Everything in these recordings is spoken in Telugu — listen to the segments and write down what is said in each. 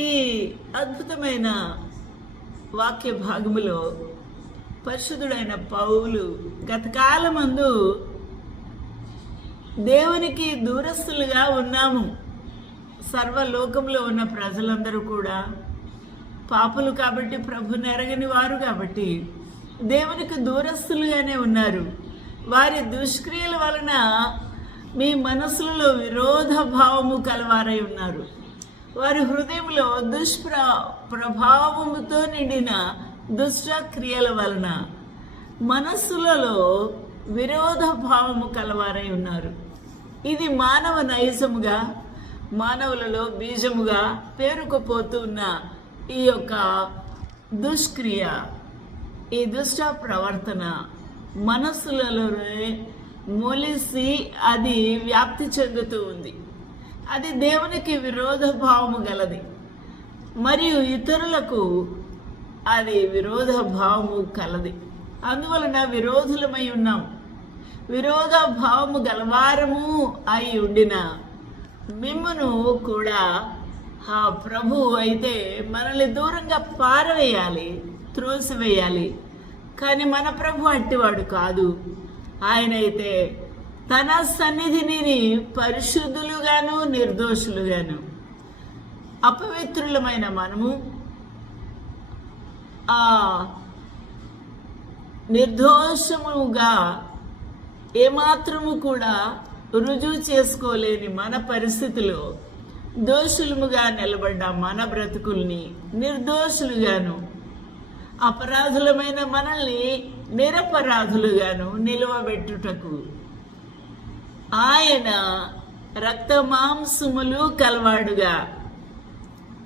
ఈ అద్భుతమైన వాక్య భాగములో పరిశుద్ధుడైన పౌలు గతకాలమందు దేవునికి దూరస్తులుగా ఉన్నాము. సర్వలోకంలో ఉన్న ప్రజలందరూ కూడా పాపులు కాబట్టి, ప్రభుని ఎరగని వారు కాబట్టి దేవునికి దూరస్తులుగానే ఉన్నారు. వారి దుష్క్రియల వలన మీ మనసులలో విరోధ భావము కలవారై ఉన్నారు. వారి హృదయంలో ప్రభావముతో నిండిన దుష్ట క్రియల వలన మనస్సులలో విరోధ భావము కలవారై ఉన్నారు. ఇది మానవ నైజముగా, మానవులలో బీజముగా పేరుకుపోతున్న ఈ యొక్క దుష్క్రియ, ఈ దుష్ట ప్రవర్తన మనస్సులలో మొలిసి అది వ్యాప్తి చెందుతూ ఉంది. అది దేవునికి విరోధ భావము గలది, మరియు ఇతరులకు అది విరోధ భావము కలది. అందువలన విరోధులమై ఉన్నాం. విరోధ భావము గలవారము అయి ఉండిన మిమ్మును కూడా ఆ ప్రభు అయితే మనల్ని దూరంగా పారవేయాలి, త్రోసివేయాలి. కానీ మన ప్రభు అట్టివాడు కాదు. ఆయన అయితే తన సన్నిధిని పరిశుద్ధులుగాను నిర్దోషులుగాను, అపవిత్రులమైన మనము ఆ నిర్దోషముగా ఏమాత్రము కూడా రుజువు చేసుకోలేని మన పరిస్థితిలో దోషులముగా నిలబడ్డ మన బ్రతుకుల్ని నిర్దోషులుగాను, అపరాధులమైన మనల్ని నిరపరాధులుగాను నిలవబెట్టుటకు ఆయన రక్త మాంసములు కలవాడుగా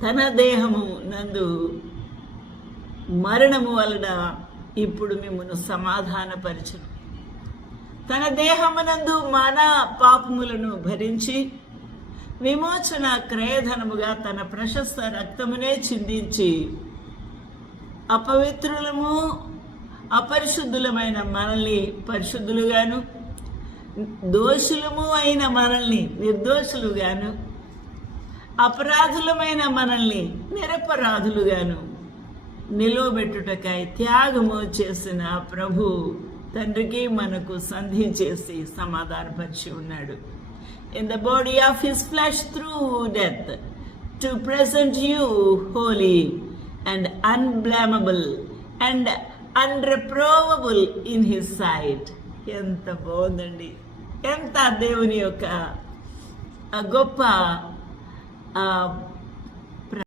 తన దేహము నందు మరణము వలన ఇప్పుడు మిమ్మల్ని సమాధానపరచును. తన దేహమునందు మన పాపములను భరించి విమోచన క్రయధనముగా తన ప్రశస్త రక్తమునే చిందించి అపవిత్రులము అపరిశుద్ధులమైన మనల్ని పరిశుద్ధులుగాను, దోషులము అయిన మనల్ని నిర్దోషులుగాను, అపరాధులమైన మనల్ని నిరపరాధులుగాను నిలవబెట్టుటకై త్యాగము చేసిన ప్రభు తండ్రికి మనకు సంధి చేసి సమాధానపరిచి ఉన్నాడు. In the body of his flesh through death, to present you holy and unblameable and unreprovable in his sight. ఎంత బాగుందండి! ఎంత దేవుని యొక్క గొప్ప